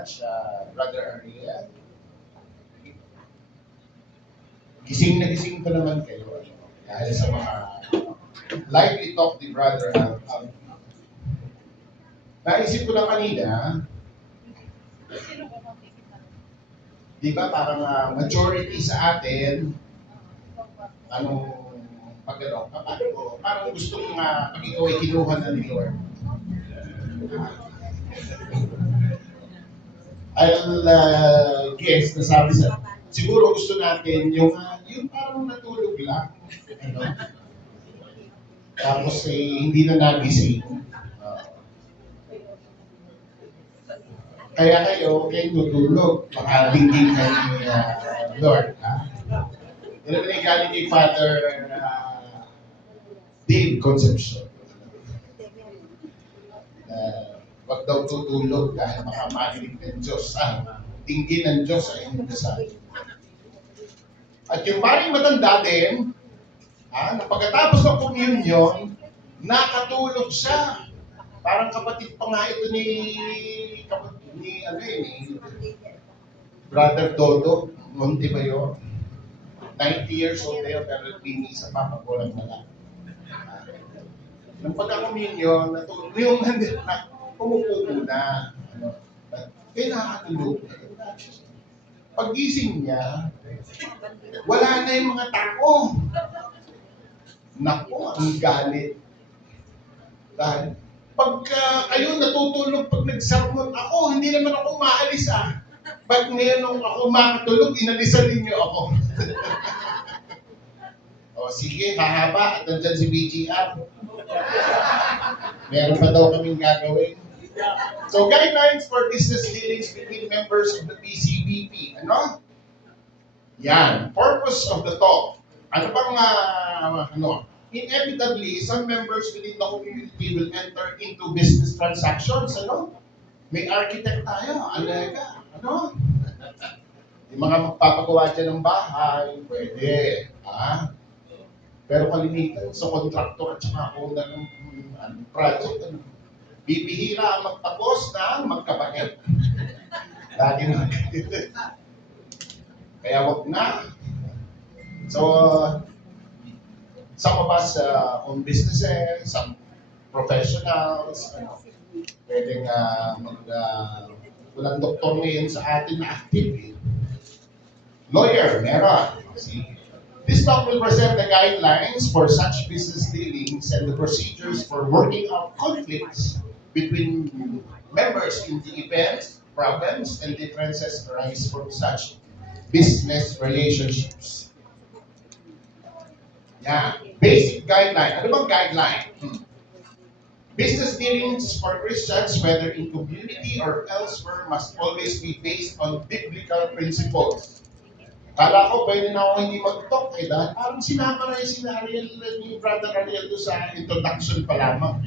much, Brother Ariel. Gising na gising pa naman kayo. Dahil sa mga lively talk ni Brother Al. Naisip ko lang kanina, di ba parang majority sa atin, parang gustong pag ikaw ay kinuha na ni Lord. I'll guess na sabi siguro gusto natin yung parang natulog lang. Ano? Tapos hindi na nagising. Kaya kayo tutulog. Baka dinggin kayo ni Lord. Yan naman yung galing kay Father Dave Concepcion. Wag daw tutulog dahil makamarinig ng Diyos. Dinggin ng Diyos ay hindi sa At yung paring matanda din, na pagkatapos ng communion, nakatulog siya. Parang kapatid pa nga ito ni Brother Dodo Montebayo. 90 years old na yun, pero pinisa pa pag walang nala. Nung pagka-communion, natulog yung pumupupo na. Kaya nakatulog. Pag-gising niya, wala na yung mga tao. Naku, ang galit. Dahil pagka kayo natutulog pag nag-sermon, ako, hindi naman ako maalis Pag ngayon nung ako makatulog, inalisan ninyo ako. O sige, hahaba. At nandyan si BGR. Meron pa daw kaming gagawin. So, guidelines for business dealings between members of the PCBP. Ano? Yan. Purpose of the talk. Ano bang, Inevitably, some members within the community will enter into business transactions. Ano? May architect tayo. Alega. Ano? Yung mga magpapagawa dyan ng bahay, pwede. Pero kalimitan sa contractor at saka owner ng project. Bibihira ang magtapos ng magkabakit. Lagi na. Kaya wag na. So, some of us own businesses, some professionals, pwedeng walang doktor ngayon sa atin na active. Lawyer, meron. This talk will present the guidelines for such business dealings and the procedures for working out conflicts between members in the event, problems, and differences arise from such business relationships. Basic guideline. Ano bang guideline? Business dealings for Christians, whether in community or elsewhere, must always be based on biblical principles. Kala ko pwede na ako hindi mag-talk dahil parang sinama na yung Brother Ariel doon sa introduction pa lamang.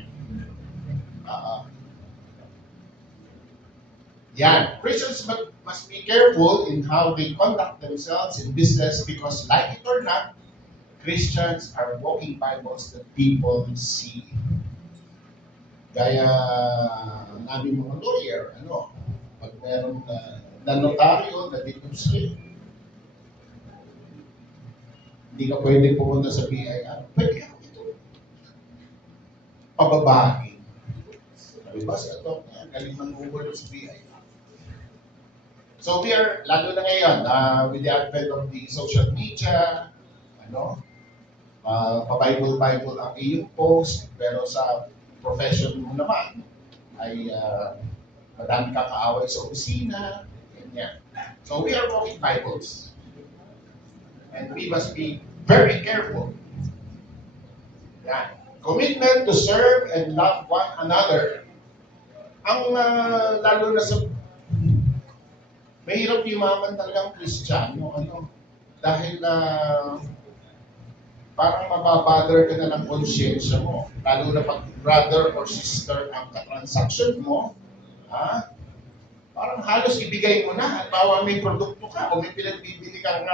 Christians must be careful in how they conduct themselves in business because, like it or not, Christians are walking Bibles that people see. Gaya namin mga lawyer, pag meron na notaryo na depository, hindi ka pwede pumunta sa BIR. Pwede ka ito. Pababahin. Diba sa ito? Galing mag-over sa BIR. So we are, lalo na ngayon, with the advent of the social media, pa-Bible ang iyong post, pero sa profession mo naman, ay madami kang kaaway sa opisina, ganyan. So we are walking Bibles. And we must be very careful. Commitment to serve and love one another. Ang lalo na sa mahirap yumaman talagang Kristiyano, dahil parang mababother ka na ng konsyensya mo. Lalo na pag brother or sister ang transaction mo, parang halos ibigay mo na. Halimbawa may produkto ka o may pinagbibili kang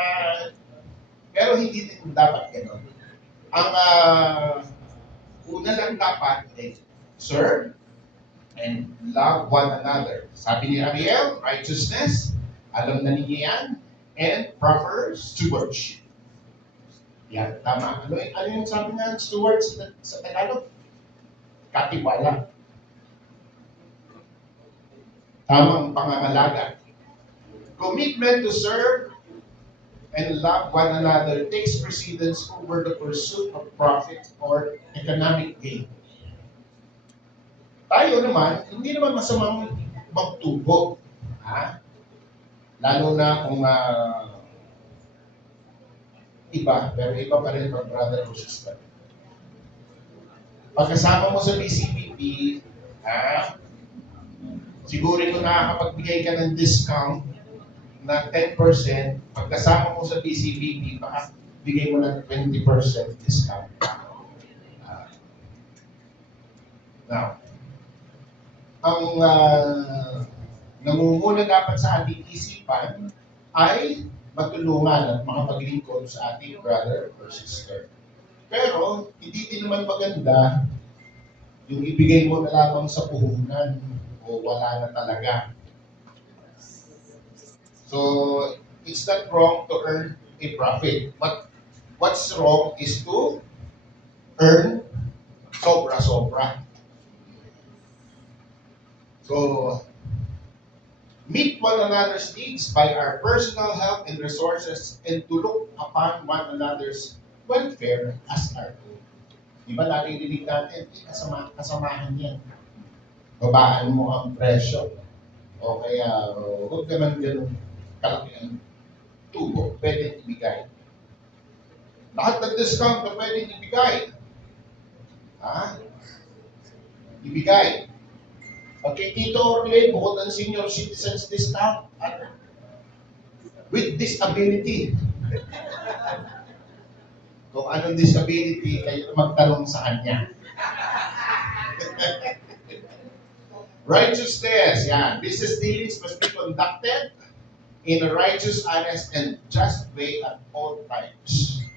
pero hindi din dapat gano'n. Ang una lang dapat serve and love one another. Sabi ni Ariel, righteousness, alam na ninyo yan, and proper stewardship. Yan, tama. Ano yung sabi nga steward sa Tagalog? Katiwala. Tamang pangangalaga. Commitment to serve and love one another takes precedence over the pursuit of profit or economic gain. Tayo naman, hindi naman masamang magtubo. Ha? Lalo na kung iba, pero iba pa rin pag brother o sister. Pagkasama mo sa BCPP, siguro kung nakakapagbigay ka ng discount na 10%, pagkasama mo sa BCPP, baka bigay mo ng 20% discount. Now, ang namumuna dapat sa ating isipan ay matulungan at makapaglingkod sa ating brother or sister. Pero, hindi din naman maganda yung ibigay mo na lamang sa puhunan o wala na talaga. So, it's not wrong to earn a profit. But what's wrong is to earn sobra-sobra. So, meet one another's needs by our personal help and resources and to look upon one another's welfare as our own. Diba narinig natin, kasamahan yan. Babaan mo ang presyo. O kaya, huwag naman ganun kalaki ang tubo. Pwede ibigay. Lahat ng discount na pwede ibigay. Ibigay. Okay, Tito Orle, bukod ng senior citizens discount, with disability. Kung anong disability, kayo magtanong sa kanya. Righteousness, yan. Business dealings must be conducted in a righteous, honest, and just way at all times.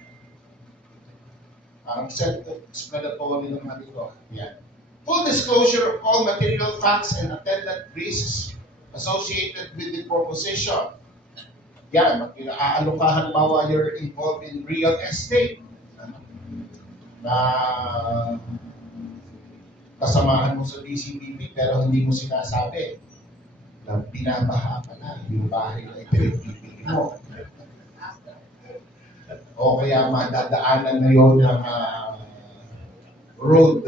Parang self-explanatory naman ito. Yan. Full disclosure of all material facts and attendant risks associated with the proposition. Yan, aalukahan bawa you're involved in real estate. Na kasamahan mo sa DCBB pero hindi mo sinasabi na binabaha pala yung bahay na ipinagpipili mo. O kaya madadaanan na yun ng road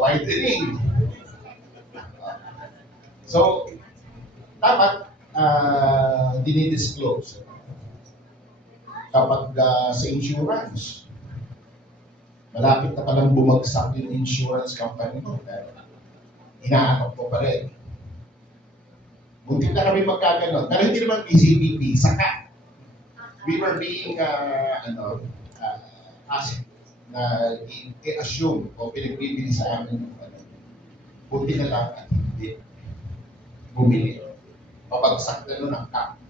widening. So, dapat dinidisclose kapag sa insurance. Malapit na palang bumagsak yung insurance company mo. Pero inaanap ko pa rin. Muntik na kami magkaganon. Pero hindi naman BCBP, saka. We were being asked na i-assume o pinagbibili sa amin buti na lang at hindi bumili. Pabagsak na nun ang cap.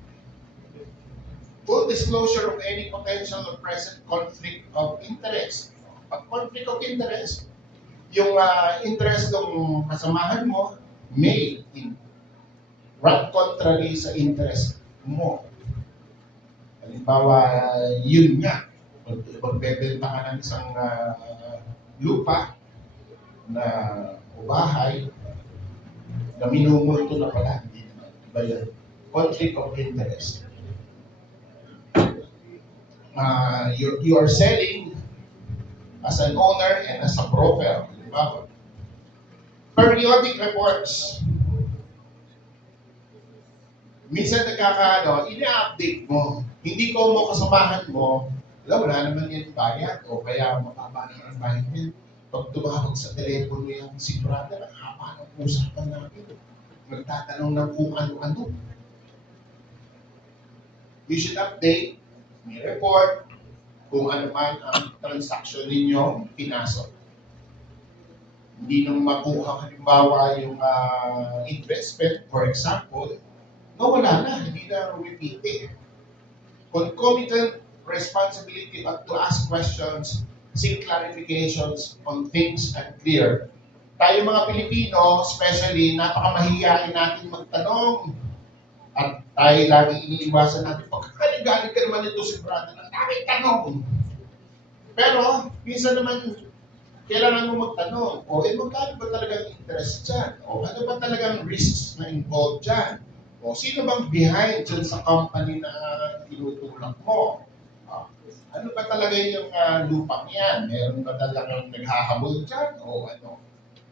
Full disclosure of any potential or present conflict of interest. Pag conflict of interest, yung interest ng kasamahan mo may run contrary sa interest mo. Halimbawa, yun nga, magbebenta ka ng isang lupa na o bahay na minumulto na pala, hindi naman. Iba yun. Conflict of interest. You are selling as an owner and as a broker. Diba? Periodic reports. Minsan ina-update mo. Hindi ko mo kasamahan mo, wala naman yan bayad o kaya mababa naman ang bayad niya. Pag tumawag sa telepono yung si brother, haba ng usapan natin. Magtatanong ng kung ano-ano. You should update, may report, kung ano man ang transaction ninyo pinasok. Hindi nang makuha halimbawa yung investment, for example, wala na, hindi na repeat eh. Concomitant responsibility to ask questions, seek clarifications on things unclear, tayo mga Pilipino, especially, napakamahiyain natin magtanong. At tayo lagi iniiwasan natin, pagkakaligalig ka naman ito si brother, ang daming tanong. Pero, minsan naman, kailangan mo magtanong, magkano ba talagang interest dyan? Ano ba talagang risks na involved dyan? Sino bang behind dyan sa company na tinutulak mo? Ano ba talaga yung lupa niyan? Meron ba talagang naghahabol dyan? Ano?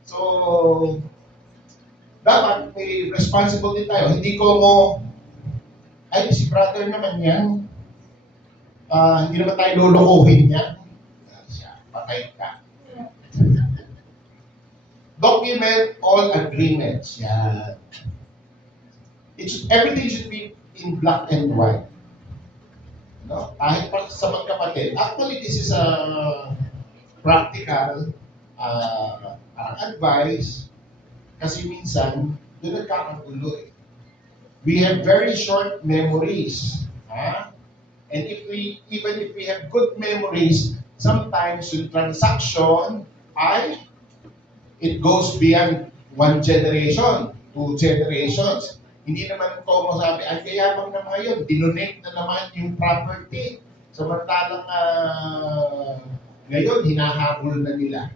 So, dapat may responsible din tayo. Hindi ko ay, si brother naman yan. Hindi naman tayo lolokohin yan. Patay ka. Document all agreements. Yan. Everything should be in black and white. No? Kahit pa sa magkapatid. Actually, this is a practical advice kasi minsan doon nagkakagulo eh. We have very short memories. And even if we have good memories, sometimes yung transaction it goes beyond 1 generation, 2 generations. Hindi naman ko masabi, ay kayabang na ngayon, dinonate na naman yung property. Samantalang ngayon, hinahabol na nila.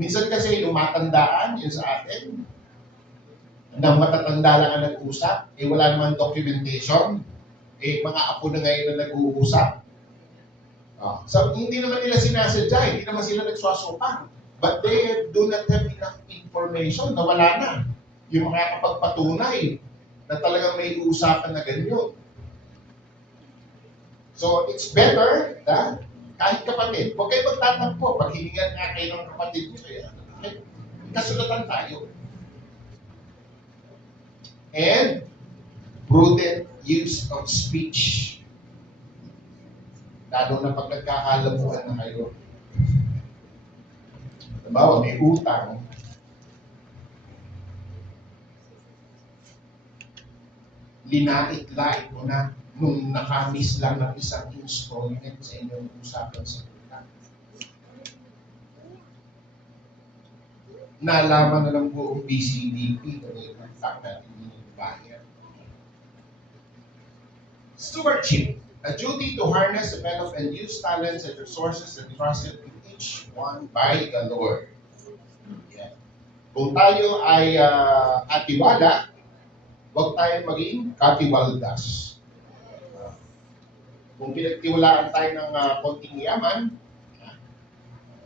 Minsan kasi lumatandaan yun sa atin, na matatanda lang ang nag-usap, wala naman documentation, mga apo na ngayon na nag-uusap. So, hindi naman nila sinasadya, hindi naman sila nagswasupang. But they do not have enough information na wala na. Yung mga kapagpatunay na talagang may usapan na ganyan. So, it's better na kahit kapatid, huwag kayo magtatampo. Pag hiningan nga kayo ng kapatid nyo, kasulatan tayo. And prudent use of speech. Lalo na pag nagkakalabuhan na kayo. Halimbawa, may utang. Linait-lait mo na nung nakamiss lang ng isang installment sa inyong usapan sa utang. Nalaman na lang buong BCDP na may utang na hindi bayad. Stewardship, a duty to harness, develop, and use talents and resources entrusted to each one by the Lord. Yeah. Kung tayo ay atiwala, huwag tayo maging katiwaldas. Kung pinagtiwalaan tayo ng konting yaman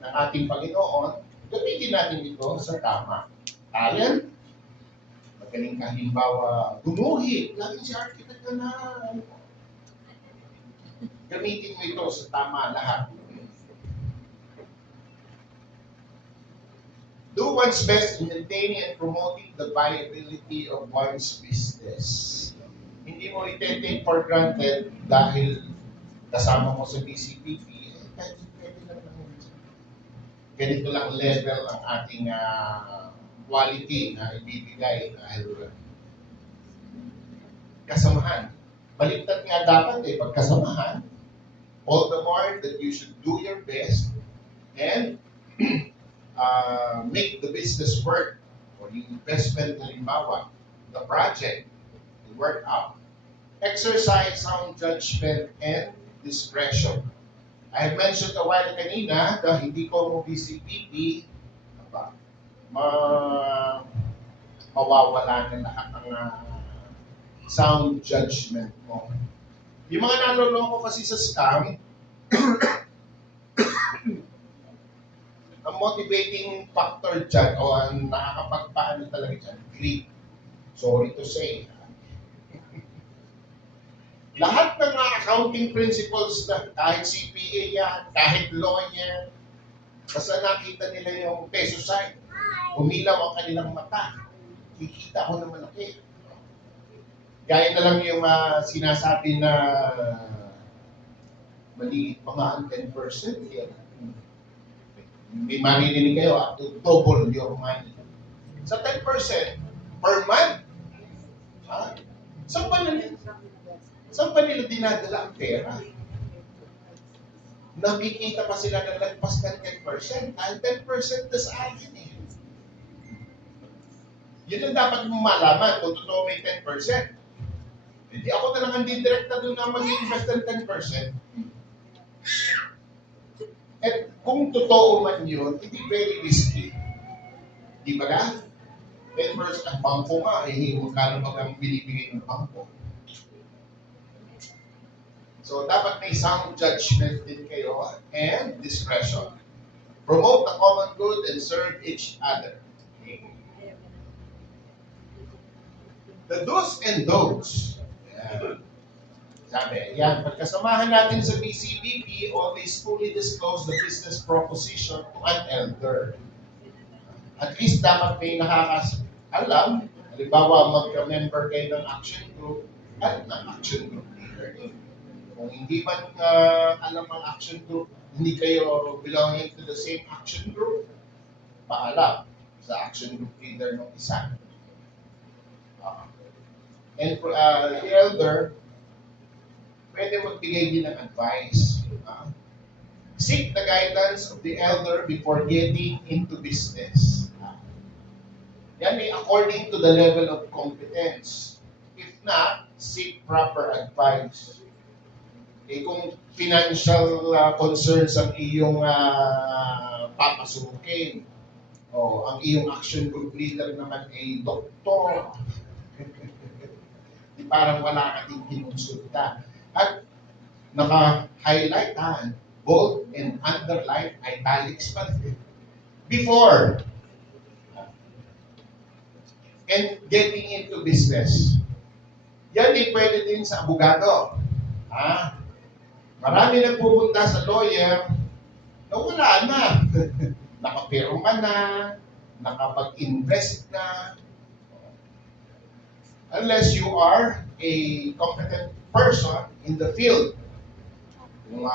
ng ating Panginoon, gamitin natin ito sa tama. Talent, magaling ka halimbawa, gumuhit, laging si architect na gamitin mo ito sa tama lahat. Do one's best in maintaining and promoting the viability of one's business. Hindi mo i-take for granted dahil kasama mo sa BCPP, pwede lang ganito lang level ang ating quality na ibibigay dahil kasamahan. Baliktad nga dapat pagkasamahan, all the more that you should do your best and make the business work or the investment halimbawa, the project to work out. Exercise sound judgment and discretion. I mentioned a while kanina na hindi ko mo BCPP, mawawala na lahat ng sound judgment mo. Yung mga naloloko kasi sa scam, ang motivating factor dyan o ang nakakapagpaano talaga dyan, greed. Sorry to say. Lahat ng mga accounting principles na kahit CPA yan, kahit lawyer, basta nakita nila yung peso sign, umilaw ang kanilang mata. Kikita ko naman malaki. Gaya na lang yung sinasabi na maliit mga 10%. Yan. May maririnig kayo, to double your money. Sa 10% per month, saan pa nila dinadala ang pera? Nakikita pa sila na lagpas ng 10%. Ang 10% na sa akin Yun ang dapat mong malaman kung totoo may 10%. Hindi ako na lang ang didirekta doon na mag-invest ng 10%. At kung totoo man yun, hindi very risky. Di ba ka? 10% ang bangko nga, magkano ba ang binibigay ng bangko? So, dapat may sound judgment din kayo and discretion. Promote the common good and serve each other. Okay? The do's and don'ts. Yan. Sabi, yan, pagkasamahan natin sa BCBP, always fully disclose the business proposition to an elder. At least dapat may nakakasalam. Halimbawa, magka-member kayo ng action group at ng action group leader. Kung hindi man alam ang action group, hindi kayo belonging to the same action group, paalam sa action group leader ng isa. And the elder, pwede magbigay din ng advice. Seek the guidance of the elder before getting into business. Yan ay according to the level of competence. If not, seek proper advice. Kung financial concerns ang iyong papasukin, o ang iyong action group leader naman ay doktor, di parang wala ka din kinonsulta. At naka-highlight bold and underline, italics pa rin. Before and getting into business. Yan ay pwede din sa abogado. Marami nagpupunta sa lawyer na wala na. Nakapirma na, nakapag-invest na. Unless you are a competent person in the field. Yung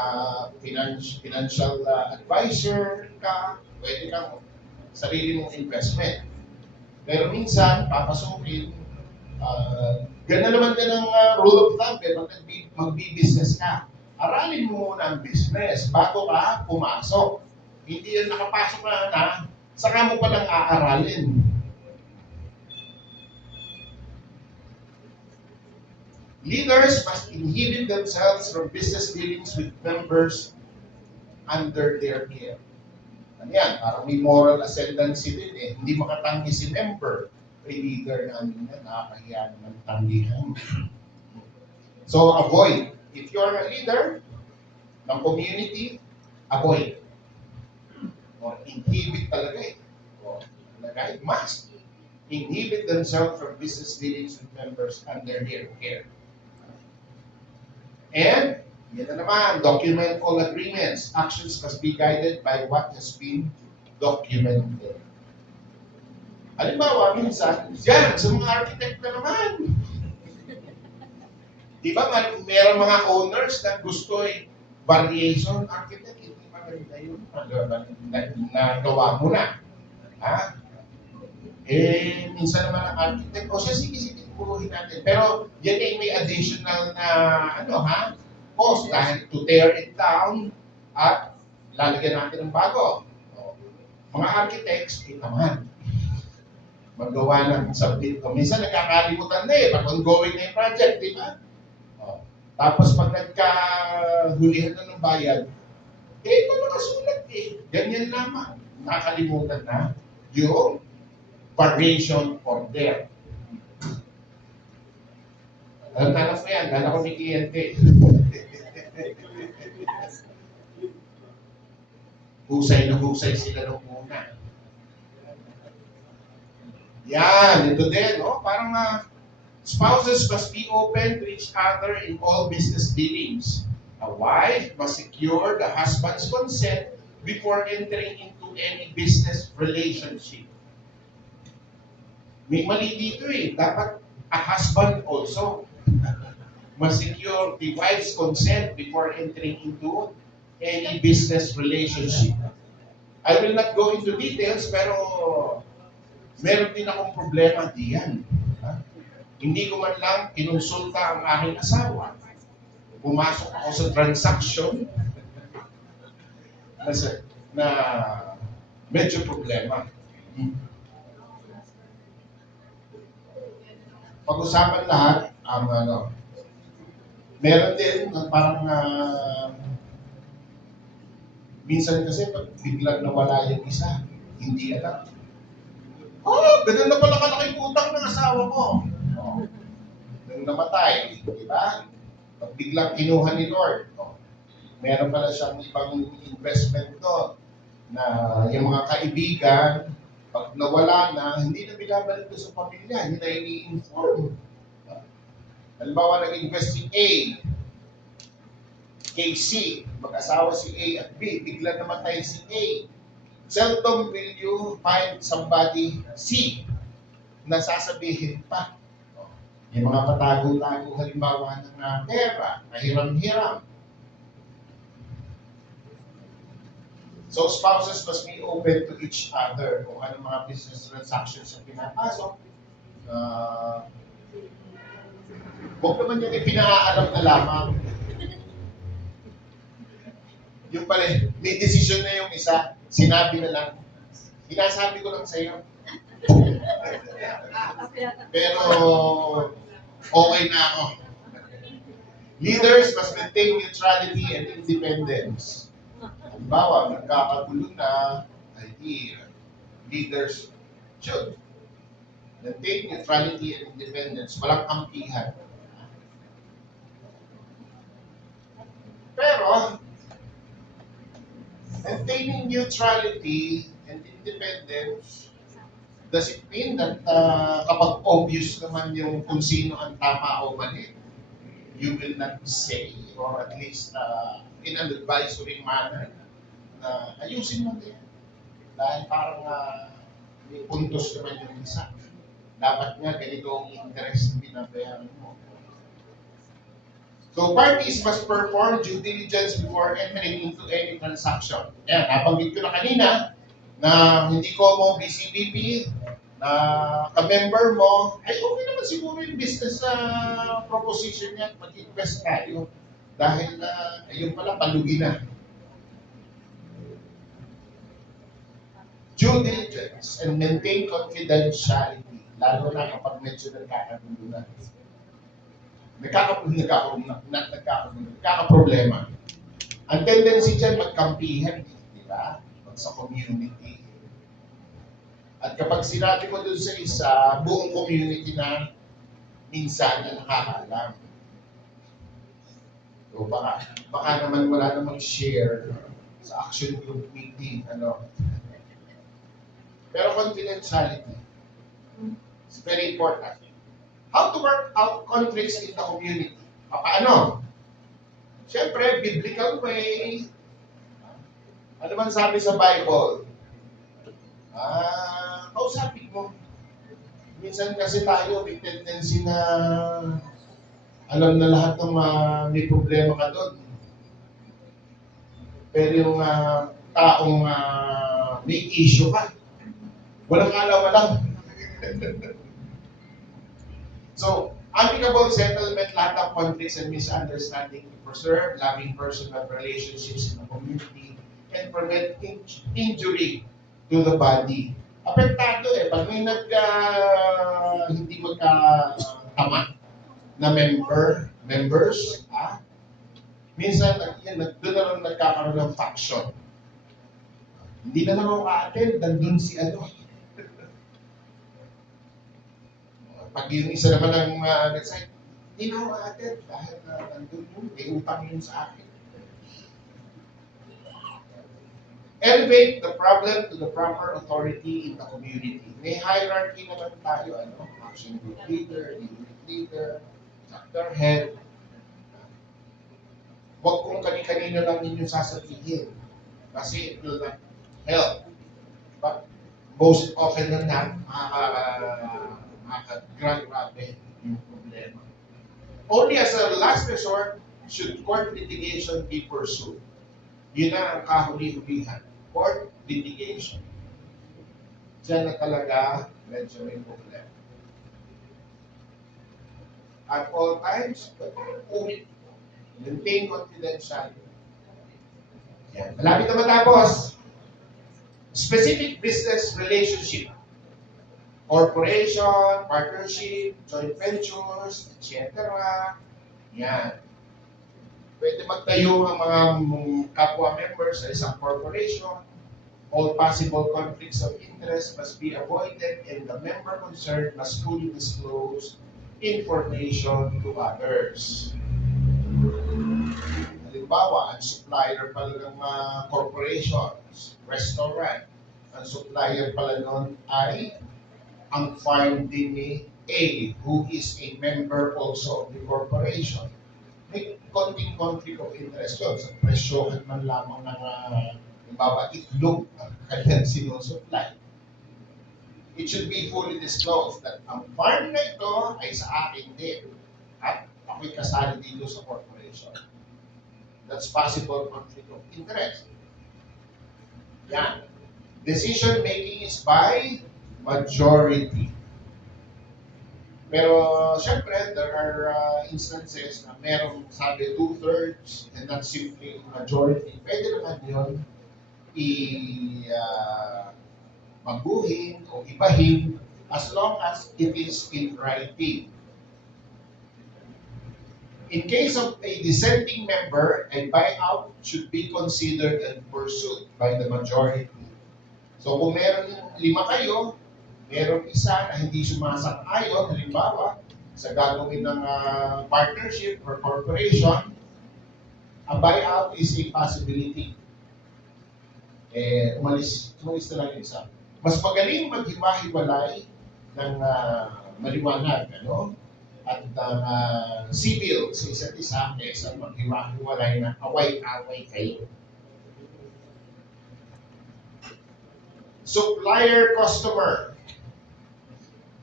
financial advisor ka, pwede kang sarili mong investment. Pero minsan, papasukin, ganda naman din ang rule of thumb, pero magbi-business ka. Aralin mo muna ang business bago ka pumasok. Hindi yun nakapasok na, saka mo palang aaralin. Leaders must inhibit themselves from business dealings with members under their care. Ano yan? Parang may moral ascendancy din eh. Hindi makatanggi si member. Ay leader namin na nakakahiya naman tanggihan. So avoid. If you're a leader ng community, avoid. Or inhibit talaga eh. Or talaga, must inhibit themselves from business dealings with members under their care. And, yan na naman, document all agreements. Actions must be guided by what has been documented. Halimbawa, minsan, yan, sa mga architect na naman. Di ba, meron mga owners na gusto variation architect, hindi maganda yun. Nagawa mo na. Ha? Minsan naman ang architect, sige, puruhin natin. Pero yan ay may additional na cost dahil to tear it down at lalagyan natin ng bago. Mga architects, naman. Magawa ng submit. Minsan nagkakalimutan na pag ongoing na yung project, di ba? Tapos pag nagkahulihan na ng bayad, ito nakasulat Ganyan lamang. Nakakalimutan na yung variation order. Alam ko yan, dala ko ni kliyente. Husay na husay sila nung una. Yan, ito din, parang spouses must be open to each other in all business dealings. A wife must secure the husband's consent before entering into any business relationship. May mali dito dapat a husband also must secure the wife's consent before entering into any business relationship. I will not go into details, pero meron din akong problema diyan. Hindi ko man lang kinonsulta ang aking asawa. Pumasok ako sa transaction na medyo problema. pag-usapan lahat ang meron din na parang minsan kasi pag biglang nawala yung isa, hindi alam. Oh, ganun na pala kalaking utang ng asawa ko. Oh, nung namatay, di ba? Pag biglang kinuha ni Lord, meron pala siyang ibang investment doon na yung mga kaibigan, pag nawala na, hindi na binabalik doon sa pamilya, hindi na ini-inform. Halimbawa, nag-invest si A, kay C, mag-asawa si A at B, bigla namatay si A. Seldom will you find somebody C na sasabihin pa. Yung mga patago-tago halimbawa ng pera, nahiram-hiram. So spouses must be open to each other kung ano mga business transactions ang pinapasok. Huwag naman yung ipinaalam na lamang. Yung pala, may decision na yung isa, sinabi na lang, sinasabi ko lang sa iyo. Pero, okay na ako. Leaders must maintain neutrality and independence. Halimbawa, nagkakagulo na, ay leaders should maintain neutrality and independence. Walang kampihan. Pero, maintaining neutrality and independence, does it mean that kapag obvious naman yung kung sino ang tama o mali, you will not say, or at least in an advisory manner, na ayusin mo din. Dahil parang may puntos naman yung isa. Dapat nga ganito ang interest na binabayaran mo. So parties must perform due diligence before entering into any transaction. Ayan, nabanggit ko na kanina na hindi ko mo BCBP, na ka-member mo, ay okay naman siguro yung business proposition niya, mag-invest tayo. Dahil ayun pala, palugi na. Due diligence and maintain confidentiality, lalo na kapag medyo nagkakagulo na. Nagkakaproblema. Ang tendency dyan, magkampihan, di ba? Sa community. At kapag sinabi mo dun sa isa, buong community na minsan na nakakaalam. So baka naman wala namang share sa action group meeting, Pero confidentiality is very important. How to work out conflicts in the community? Paano? Siyempre, biblical way. Ano man sabi sa Bible? Kausapin mo. Minsan kasi tayo, may tendency na alam na lahat ng may problema ka doon. Pero yung taong may issue ka, walang alam-alam. So, amicable settlement, lahat ng conflicts and misunderstanding to preserve loving personal relationships in the community and prevent injury to the body. Apektado pag may hindi magkatama na members, minsan doon na lang nagkakaroon ng faction. Hindi na naman ka-attend, nandun si Pag yung isa naman ang nag-site, hindi na ako ma-attend dahil nandun yun, may utang yun sa akin. Elevate the problem to the proper authority in the community. May hierarchy naman tayo, action group leader, unit leader, chapter head. Huwag kung kani-kanino lang ninyo sasabihin kasi it will not help. But most often than not, grabe yung problema. Only as a last resort should court litigation be pursued. Yun na ang kahuli-hulihan. Court litigation. Diyan na talaga medyo may problema. At all times, maintain confidentiality. Yan. Malapit na matapos. Specific business relationship corporation, partnership, joint ventures, etc. Yan. Pwede magtayo ang mga kapwa members sa isang corporation. All possible conflicts of interest must be avoided and the member concerned must fully disclose information to others. Halimbawa, ang supplier pala ng mga corporations, restaurant, ang supplier pala nun ay ang farm din ni A, who is a member also of the corporation. May konting conflict of interest yun. Sa presyohan man lamang ng halimbawa, itlog ang kanyang sinusupply. It should be fully disclosed that ang farm na ito ay sa akin din at ako'y kasali dito sa corporation. That's possible conflict of interest. Yan. Decision making is by majority. Pero, syempre, there are instances na merong sabi 2/3 and not simply majority. Pwede naman yun mabuhin o ibahin as long as it is in writing. In case of a dissenting member, a buyout should be considered and pursued by the majority. So kung meron 5 kayo, meron isa na hindi sumasang-ayon, halimbawa, sa gagawin ng partnership or corporation, a buyout is a possibility. Umalis na lang yung isa. Mas magaling maghiwa-hiwalay ng maliwanag, ano? At civil sa isa't isa kaysa maghiwa-hiwalay na away-away kayo. Supplier-customer.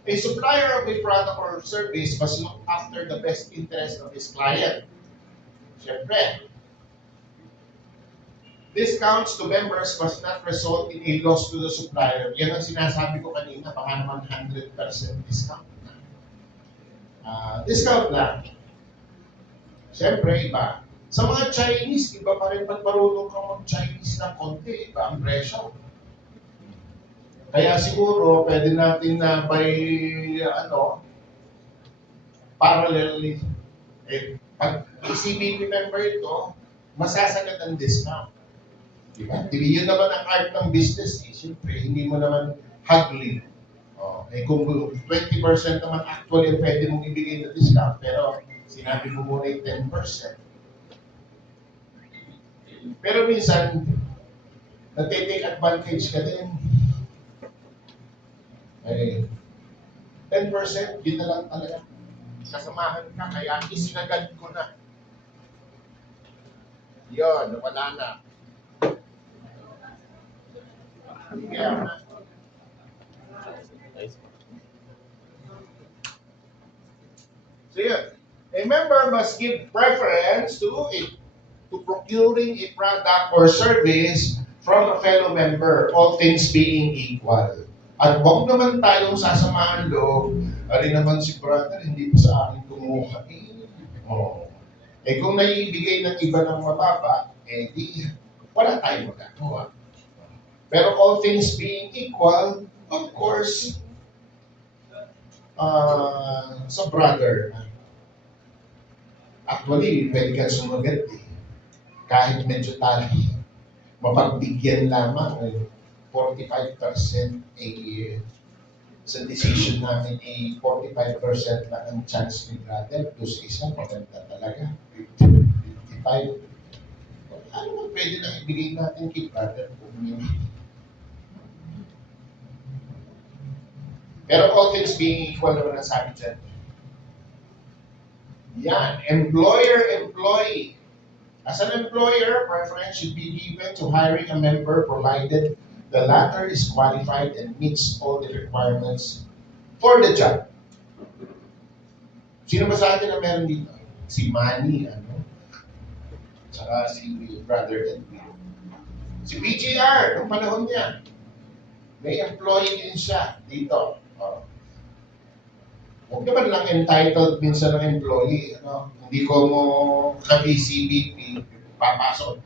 A supplier of a product or service must look after the best interest of his client. Siyempre, discounts to members must not result in a loss to the supplier. Yan ang sinasabi ko kanina, baka naman 100% discount na. Discount lang. Siyempre, iba. Sa mga Chinese, iba pa rin pag marunong ka mag-Chinese na konti, iba ang presyo. Kaya siguro, pwede natin na by, parallelly, pag CBP member ito, masasagad ang discount. Diba? Yun naman ang art ng business. Siyempre, hindi mo naman haggling. Kung 20% naman actually pwede mong ibigay na discount, pero sinabi mo muna yung 10%. Pero minsan, nag-take advantage ka din. 10%, yun na lang talaga. Kasamahan ka, kaya isinagad ko na. Yun, wala na. Kaya, so yun, a member must give preference to procuring a product or service from a fellow member, all things being equal. At huwag naman tayong sasamahan loob, alin naman si brother, hindi pa sa akin kumuha. Kung naibigay ng iba ng mababa, di, wala tayong magagawa. Pero all things being equal, of course, sa brother, actually, pwede ka sumagat kahit medyo tali, mapagbigyan lamang 45% sa decision namin 45% lang ang chance ni brother plus isa maganda talaga 55. Ano mo pwede na ibigay natin kay brother pero all things being equal naman ang sabi dyan. Yan, employer-employee. As an employer, preference should be given to hiring a member provided the latter is qualified and meets all the requirements for the job. Sino ba sa atin na meron dito? Si Manny, tsaka si Brother Edwin. Si PJR, noong panahon niya, may employee din siya dito. Huwag naman lang entitled minsan ng employee. Hindi ko mo ka-BCBP, papasok.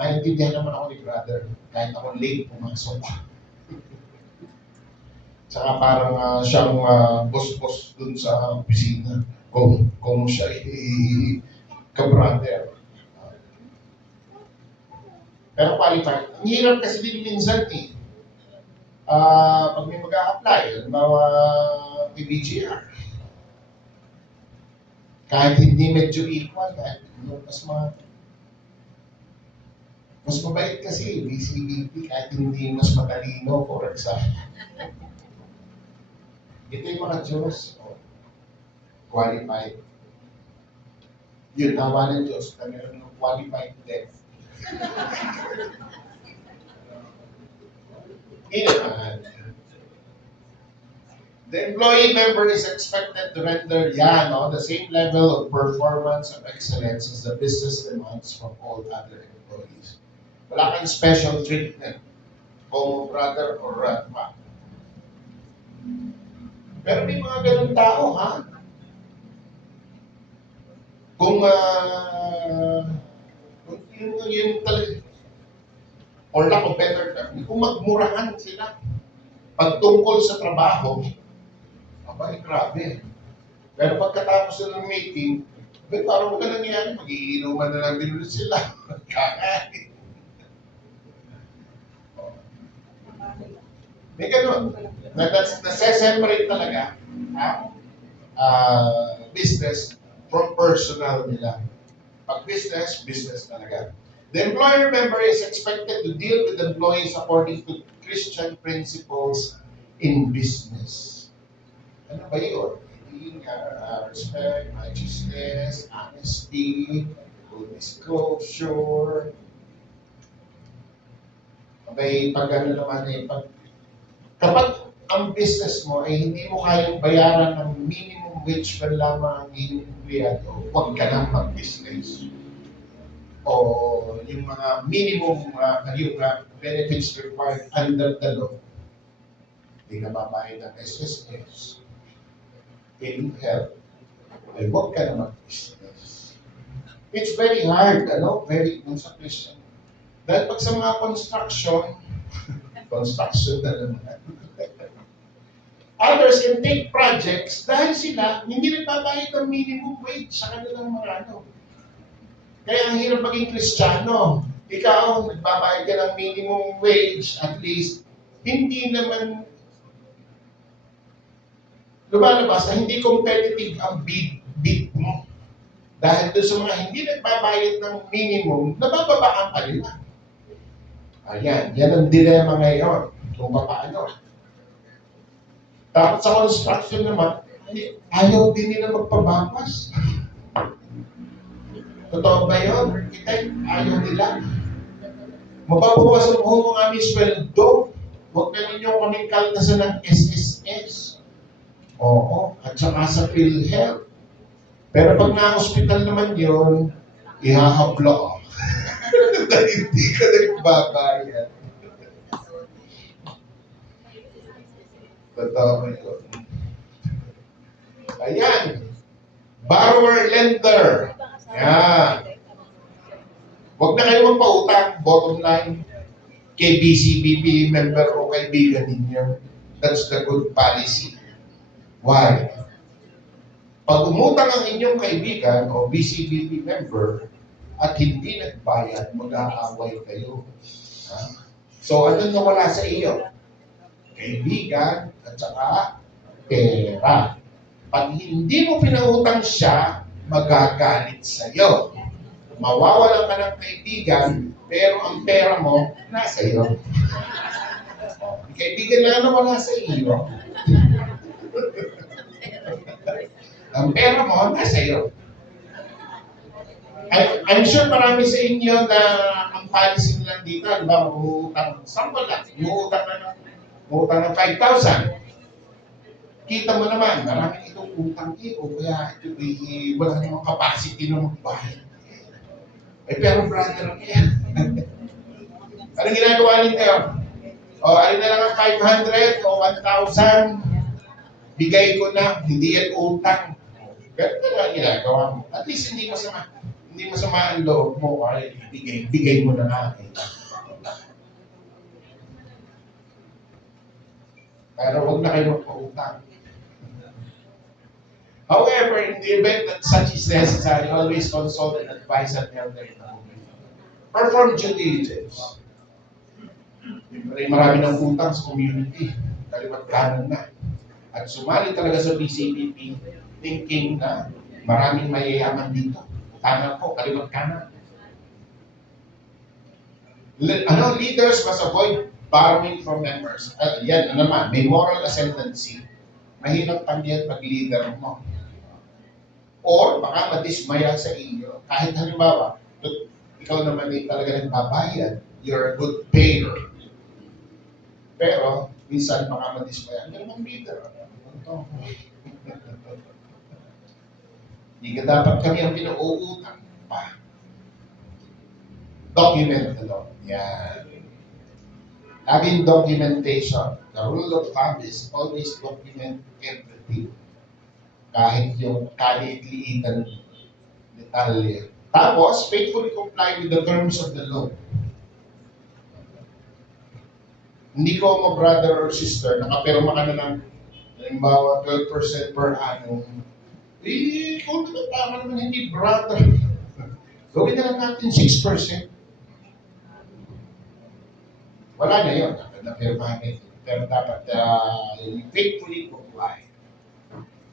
Maintindihan naman ako ni brother. Kahit ako late pumasok. Tsaka parang siyang boss-boss dun sa opisina kung siya ka-brother. Pero qualified. Ang hirap kasi din minsan eh. Pag may mag-a-apply, halimbawa kay BGR, kahit hindi medyo equal, kahit mas mabait kasi BCBP kahit hindi mas matalino for example. Ito yung mga Diyos, qualified. Yun, tawa ng Diyos, kanilang qualified death. Hindi naman. The employee member is expected to render the same level of performance of excellence as the business demands from all other employees. Wala kang special treatment kung brother or ma. Pero may mga ganun tao, ha? Kung yun talaga, or lack of better term, kung magmurahan sila pagtungkol sa trabaho, abay, grabe. Pero pagkatapos ng meeting, parang wala nangyari, mag-iinuman na lang din ulit sila. Kakain. May ganun. Nase-separate talaga ang business from personal nila. Pag business, business talaga. The employer member is expected to deal with employees according to Christian principles in business. Ano ba yun? Respect, righteousness, honesty, full disclosure. Abay, pag ano naman kapag ang business mo ay hindi mo kayang bayaran ng minimum wage man lamang ang iyong empleyado, huwag ka lang mag-business. O yung mga minimum yung benefits required under the law, hindi na babayad ng SSS, in health, ay huwag ka na mag-business. It's very hard, very sa Christian. Dahil pag sa mga construction na naman, others can take projects dahil sila hindi nagbabayad ng minimum wage sa kanilang mga Kaya ang hirap maging Kristiyano. Ikaw, nagbabayad ka ng minimum wage, at least, hindi naman lumalabas na hindi competitive ang bid mo. Dahil doon sa mga hindi nagbabayad ng minimum, nabababaan pa nila. Ayan, yan ang dilemma ngayon. Kung paano. Tapos sa construction naman, ayaw din nila magpabawas. Totoo ba yun? Ayaw nila. Mababawasan mo ang aming sweldo. Huwag na ninyo kaming kaltasan ng SSS. Oo, at saka sa PhilHealth. Pero pag na-hospital naman yun, ihahaplo. Dahil hindi ka nagbabayad. Totoo yun. Ayan. Borrower lender. Yan. Huwag na kayo magpautang, bottom line, kay BCBP member o kaibigan ninyo. That's the good policy. Why? Pag umutang ang inyong kaibigan o BCBP member at hindi nagbayad, mag-aaway kayo. So, ano nawala sa iyo? Kaibigan at saka pera. Pag hindi mo pinautang siya, magagalit sa iyo. Mawawalan ka ng kaibigan, pero ang pera mo, nasa iyo. Kaibigan lang na wala sa iyo. Ang pera mo, nasa iyo. I'm sure marami sa inyo na ang policy nila dito, diba, umuutang, sample lang, umuutang ng 5,000. Kita mo naman, maraming itong utang o kaya ito wala namang capacity na magbayad. Pero brother, anong ginagawa ninyo? Alin na lang ang 500 o 1,000, bigay ko na, hindi yan utang. Pero talaga ginagawa mo. At least hindi masama ang loob mo, ay bigay mo na nga. Pero huwag na kayo magpautang. However, in the event that such is necessary, always consult and advise an elder in the community. Perform due diligence. Marami ng utang sa community. Kaliwat kanan na. At sumali talaga sa BCPP thinking na maraming mayayaman dito. Tama po, kaliwat kanan. Leaders must avoid borrowing from members. Yan naman, may moral ascendancy. Mahirap tanggihan pag leader mo. Or baka madismaya sa inyo. Kahit halimbawa, ikaw naman ay talaga nagbabayad, you're a good payer. Pero, minsan baka madismaya, hindi naman leader. Hindi ka dapat kami ang pinauutang pa. Document alone. Yan. Having documentation. The rule of thumb is always document everything. Kahit yung kaliit-liitan detalye. Tapos, faithfully comply with the terms of the law. Hindi ko mo brother or sister, nakapirma ka na ng halimbawa 12% per annum. Kung tama naman hindi brother. Gawin na lang natin 6%. Wala na yun. Napirmahan ito. Pero dapat faithfully comply.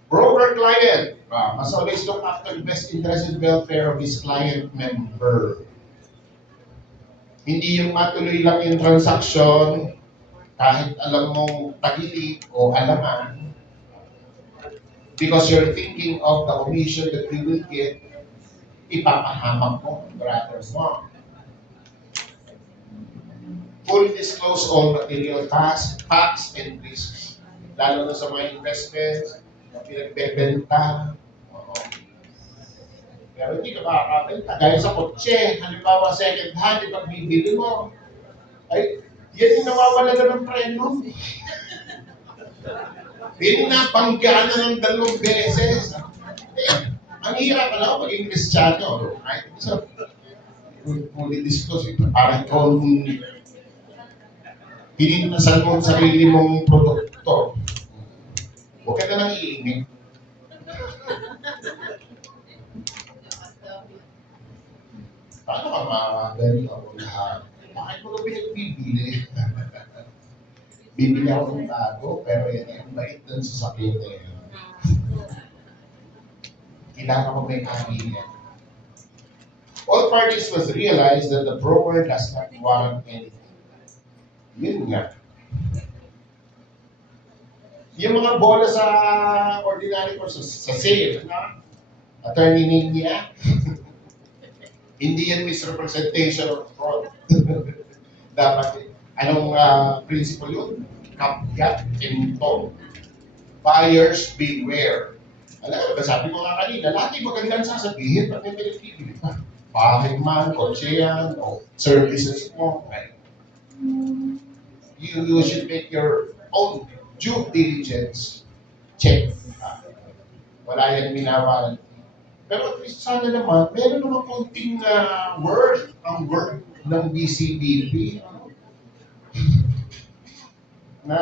Broker-client must always look after the best interest and welfare of his client member. Hindi yung matuloy lang yung transaction kahit alam mong tagili o alaman because you're thinking of the commission that you will get, ipapahamak mo, brothers mo. Fully disclose all material facts and risks. Lalo na sa mga investments, na pinagbebenta. Pero hindi ka makakabenta. Gaya sa kotse, halimbawa second hand, pag bibili mo, ay, yan yung nawawala na ng preno. Pinapanggaan na ng 2 beses. Ang hirap pala ako maging Kristiyano. Right? So, fully disclose. Parang ikaw hininasal mo ang sarili mong produkto. Huwag ka na lang iingin. Paano ka ganito ako lahat? Bakit mo ito pinagbibili? Bibili ako ng bago, pero yan yung bait dun sa sakit na yun. Kailangan ko may kahiyan. All parties must realize that the broker does not warrant anything. Yun nga. Yung mga bola sa ordinary course, sa sale, na attorney niya, hindi yan misrepresentation of fraud. Dapat, anong principle yun? Caveat emptor. Buyers beware. Alam mo, sabi ko nga kanina, lahat yung magandang sasabihin pag may pinipili ka. Bahay man, kotse yan, o services mo. Okay. You should make your own due diligence check. Wala yan minawalan. Pero at least sana naman, meron naman konting word, ang word ng BCBP. Na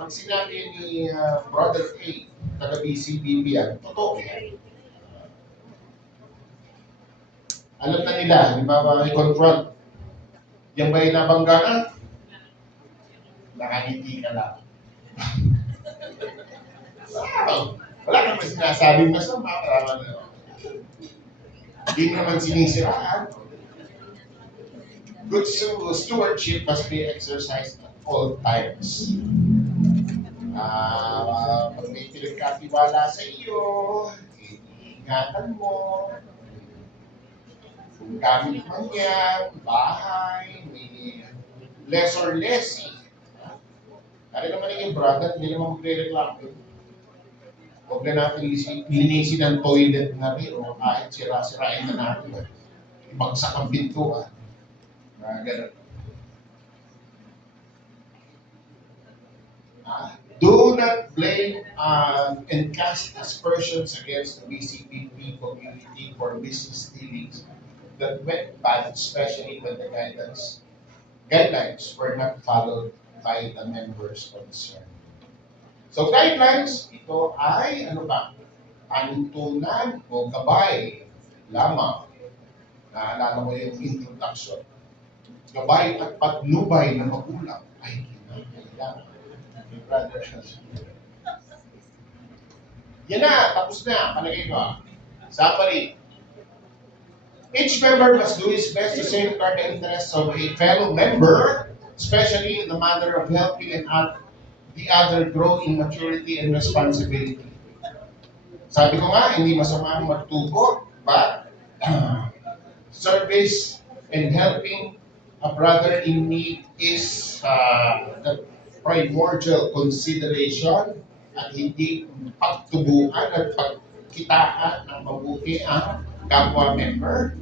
pag sinabi ni Brother A, taga BCBP yan, totoo yan. Alam na nila, halimbawa i-confront, yan ba yung nabangga na? Nakangiti ka lang. Wow! Wala naman sinasabing masama. Hindi naman sinisiraan. Good stewardship must be exercised at all times. Pag may pinagkatiwala sa iyo, ingatan mo. Kung gamit man yan, bahay, may less or less. Kaya naman yung brother, hindi naman magre-reklamo. Huwag na natin linisin ang toilet na rin o kahit sira-sirain na natin. Ibagsak ang pintuan. Ganun. Do not blame and cast aspersions against the BCPP community for business dealings that went bad, especially when the guidelines were not followed by the members concerned. So guidelines, ito ay ano ba? Panuntunan o gabay lamang. Naalala ko yung introduction. Gabay at patnubay ng magulang ay kinakailangan. Okay, brother. Yan na, tapos na. Palagay ko. Summary. Each member must do his best to safeguard the interests of a fellow member, especially in the matter of helping the other grow in maturity and responsibility. Sabi ko nga, hindi masama ang magtubo, but service and helping a brother in need is the primordial consideration at hindi pagtubuan at pagkitaan ng mabuti ang kapwa member.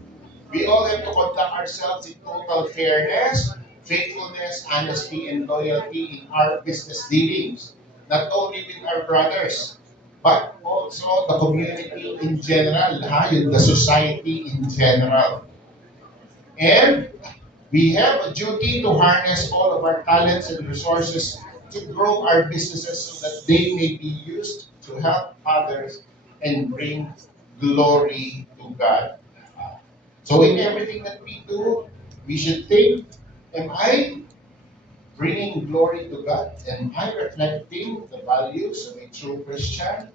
We all have to conduct ourselves in total fairness, faithfulness, honesty, and loyalty in our business dealings, not only with our brothers, but also the community in general, the society in general. And we have a duty to harness all of our talents and resources to grow our businesses so that they may be used to help others and bring glory to God. So in everything that we do, we should think, am I bringing glory to God? Am I reflecting the values of a true Christian?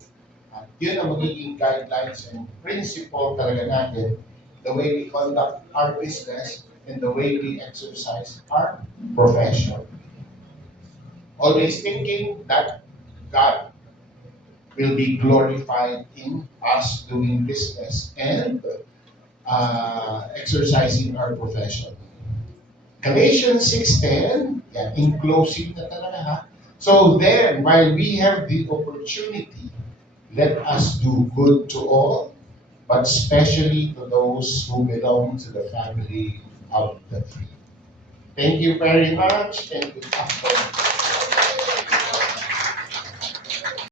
At yun ang magiging guidelines and principle talaga natin, the way we conduct our business and the way we exercise our profession. Always thinking that God will be glorified in us doing business and exercising our profession. Galatians 6:10, yan, in closing na talaga ha. So then, while we have the opportunity, let us do good to all, but especially to those who belong to the family of the faith. Thank you very much. Thank you, Pastor.